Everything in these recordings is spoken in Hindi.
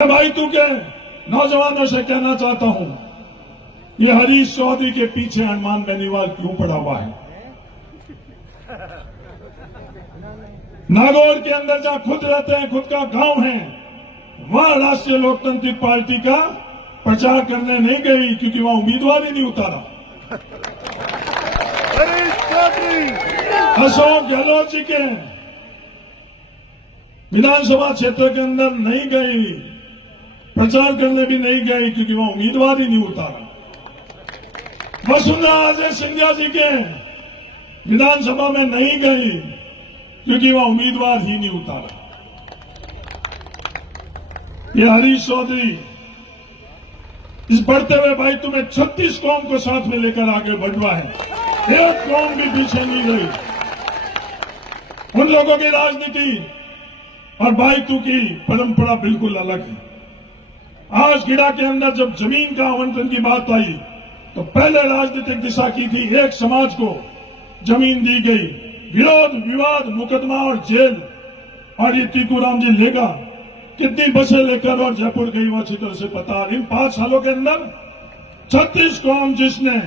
भाई तू के नौजवानों से कहना चाहता हूं, ये हरीश चौधरी के पीछे हनुमान बेनीवाल क्यों पड़ा हुआ है? नागौर के अंदर जहां खुद रहते हैं, खुद का गांव है, वहां राष्ट्रीय लोकतांत्रिक पार्टी का प्रचार करने नहीं गई क्योंकि वहां उम्मीदवार ही नहीं उतारा। अशोक गहलोत जी के विधानसभा क्षेत्र के अंदर नहीं गई, प्रचार करने भी नहीं गई क्योंकि वहां उम्मीदवार ही नहीं उतारा। वसुंधरा राजे सिंधिया जी के विधानसभा में नहीं गई क्योंकि वहां उम्मीदवार ही नहीं उतारा। ये हरीश चौधरी इस बढ़ते हुए भाई तुम्हें 36 कौम को साथ में लेकर आगे बढ़वा है, एक कौम भी पीछे नहीं गई। उन लोगों की राजनीति और भाईतू की परंपरा बिल्कुल अलग है। आज गिड़ा के अंदर जब जमीन का आवंटन की बात आई तो पहले राजनीतिक दिशा की थी, एक समाज को जमीन दी गई, विरोध विवाद मुकदमा और जेल। और ये टीकूराम जी लेगा कितनी बसें लेकर और जयपुर गई वो अच्छी तरह से पता। इन 5 सालों के अंदर 36 कौम जिसने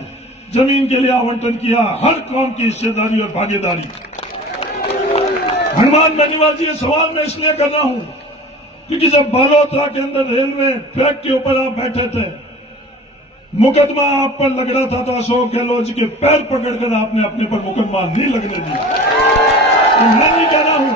जमीन के लिए आवंटन किया, हर कौम की हिस्सेदारी और भागीदारी। हनुमान बेनीवाल जी, ये सवाल मैं इसलिए कर रहा हूं क्योंकि जब बालोतरा के अंदर रेलवे ट्रैक के ऊपर आप बैठे थे, मुकदमा आप पर लग रहा था तो अशोक गहलोत जी के पैर पकड़कर आपने अपने पर मुकदमा नहीं लगने दिया। तो मैं नहीं कह रहा हूं,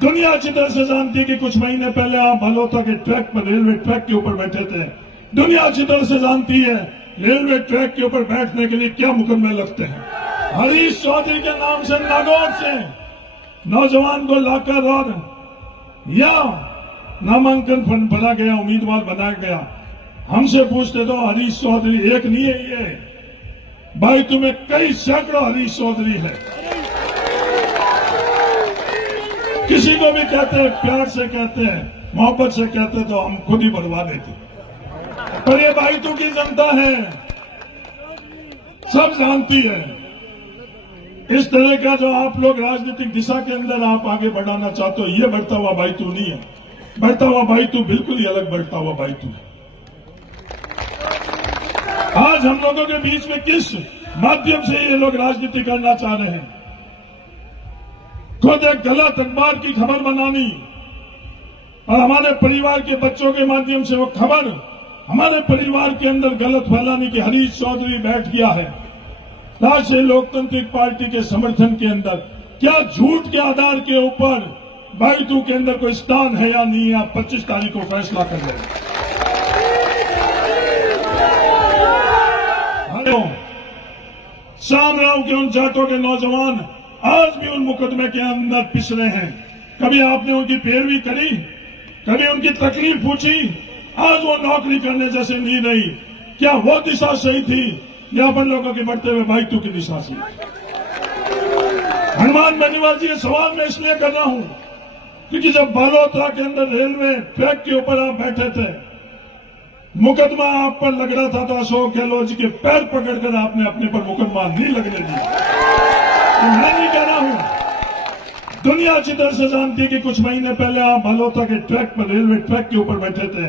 दुनिया अच्छी तरह से जानती है कि कुछ महीने पहले आप बालोतरा के ट्रैक पर, रेलवे ट्रैक के ऊपर बैठे थे। दुनिया अच्छी तरह से जानती है रेलवे ट्रैक के ऊपर बैठने के लिए क्या मुकदमे लगते हैं। हरीश चौधरी के नाम से नागौर से नौजवान को लाकर और या नामांकन फंड भरा गया, उम्मीदवार बनाया गया। हमसे पूछते तो हरीश चौधरी एक नहीं है, ये भाई तुम्हें कई सैकड़ों हरीश चौधरी है। किसी को भी कहते हैं, प्यार से कहते हैं, मोहब्बत से कहते हैं तो हम खुद ही बढ़वा देते। पर ये भाईतू की जनता है, सब जानती है। इस तरह का जो आप लोग राजनीतिक दिशा के अंदर आप आगे बढ़ाना चाहते हो, ये बढ़ता हुआ भाईतू नहीं है। बढ़ता हुआ भाईतू बिल्कुल ही अलग बढ़ता हुआ भाईतू है। आज हम लोगों के बीच में किस माध्यम से ये लोग राजनीति करना चाह रहे हैं? खुद एक गलत अखबार की खबर बनानी और हमारे परिवार के बच्चों के माध्यम से वो खबर हमारे परिवार के अंदर गलत फैलाने की। हरीश चौधरी बैठ गया है राष्ट्रीय लोकतांत्रिक पार्टी के समर्थन के अंदर। क्या झूठ के आधार के ऊपर भाईतू के अंदर कोई स्थान है या नहीं, आप 25 तारीख को फैसला कर लेंगे। शामराव के उन जाटों के नौजवान आज भी उन मुकदमे के अंदर पिस रहे हैं। कभी आपने उनकी पैरवी करी, कभी उनकी तकलीफ पूछी? आज वो नौकरी करने जैसे नहीं रही। क्या वो दिशा सही थी या अपन लोगों के बढ़ते हुए भाईतू की दिशा से? हनुमान बेनीवाल जी, ये सवाल मैं इसलिए कर रहा हूं क्योंकि जब बालोतरा के अंदर रेलवे ट्रैक के ऊपर आप बैठे थे, मुकदमा आप पर लग रहा था तो अशोक गहलोत जी के पैर पकड़कर आपने अपने पर मुकदमा नहीं लगने दिया। तो मैं नहीं कह रहा हूं, दुनिया अच्छी तरह से जानती है कि कुछ महीने पहले आप बालोतरा के ट्रैक पर, रेलवे ट्रैक के ऊपर बैठे थे।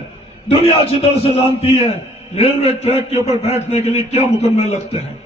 दुनिया अच्छी तरह से जानती है रेलवे ट्रैक के ऊपर बैठने के लिए क्या मुकदमे लगते हैं।